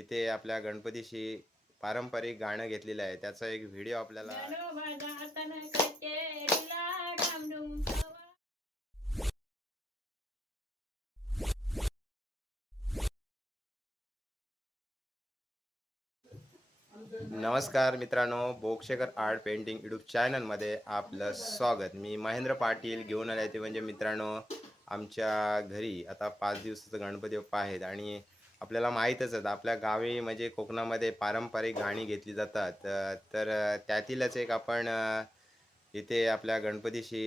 तिथे आपल्या गणपतीशी पारंपरिक गाणं घेतलेलं आहे. त्याचा एक व्हिडिओ आपल्याला नमस्कार मित्रांनो बोक्षेकर आर्ट पेंटिंग युट्यूब चॅनलमध्ये आपलं स्वागत. मी महेंद्र पाटील घेऊन आले ते म्हणजे मित्रांनो आमच्या घरी आता पाच दिवसाचं गणपती बाप्पा आहेत आणि आपल्याला माहीतच आहे आपल्या गावी म्हणजे कोकणामध्ये पारंपरिक गाणी घेतली जातात. अ, तर अ, त्यातीलच एक आपण अ, इथे आपल्या गणपतीशी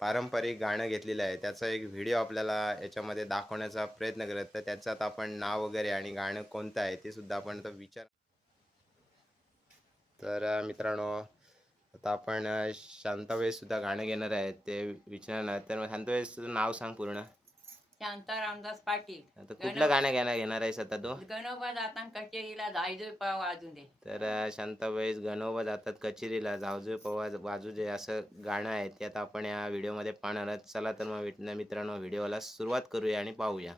पारंपरिक गाणं घेतलेलं आहे. त्याचा एक व्हिडिओ आपल्याला याच्यामध्ये दाखवण्याचा प्रयत्न करत तर त्याच्यात आपण नाव वगैरे आणि गाणं कोणतं आहे ते सुद्धा आपण आता विचार तर अ, मित्रांनो आता आपण अ, सुद्धा गाणं घेणार आहे ते विचारणार तर शांतावेळेस तुझं नाव सांग पूर्ण. शांता रामदास पाटील. आता कुठलं गाणं घेणार घेणार आहेस आता तू? गणोबा जाताना कचेरीला जायजोय पाव वाजून दे. तर अ, शांताबाईस गणोबा जातात कचेरीला जावजू पवा वाजू जे असं गाणं आहे. ते आता आपण या व्हिडिओमध्ये पाहणार आहोत. चला तर मग विट- मित्रांनो व्हिडिओला सुरुवात करूया आणि पाहूया.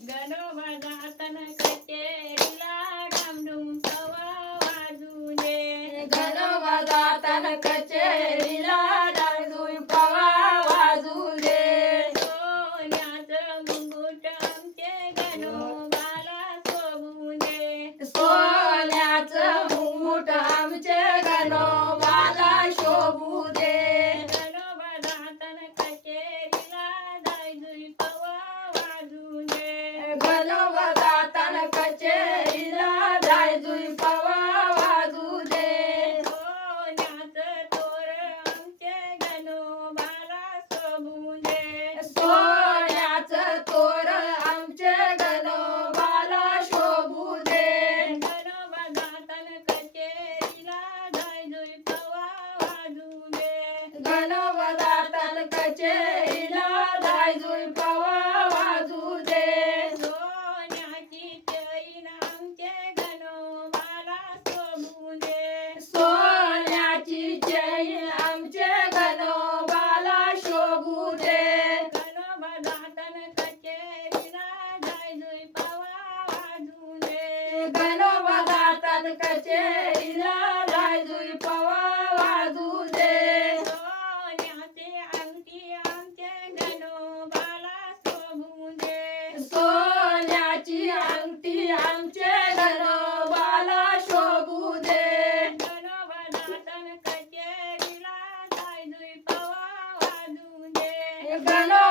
गणोबा जाताना कचेरीला डामडुम गणोबा जाताना कचेरीला पवा वाजू दे. सोन्याचं तोर आमचे गणोबाला शोभून दे सोन्याचं तोर आमचे गणोबाला शोभू दे गणोबा जाताना कचेरीला पवा वाजून दे. गणोबा जाताना कचेरीला डाळदुई पवा वाजू दे. सोन्याचे अंगठी आमचे गणोबाला शोभून दे. सोन्याची अंगठी आमचे गणोबाला शोभू दे. गणोबा जाताना कचेरीला जायजोय पवा वाजून दे. गणोबा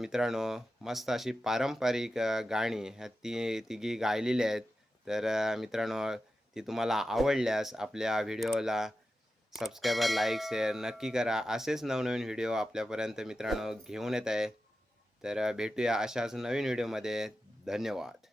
मित्रांनो मस्त अशी पारंपरिक गाणी ह्या ती तिघी गायलेली आहेत. तर मित्रांनो ती तुम्हाला आवडल्यास आपल्या व्हिडिओला सबस्क्रायबर लाईक शेअर नक्की करा. असेच नवनवीन व्हिडिओ आपल्यापर्यंत मित्रांनो घेऊन येत आहे. तर भेटूया अशाच नवीन व्हिडिओमध्ये. धन्यवाद.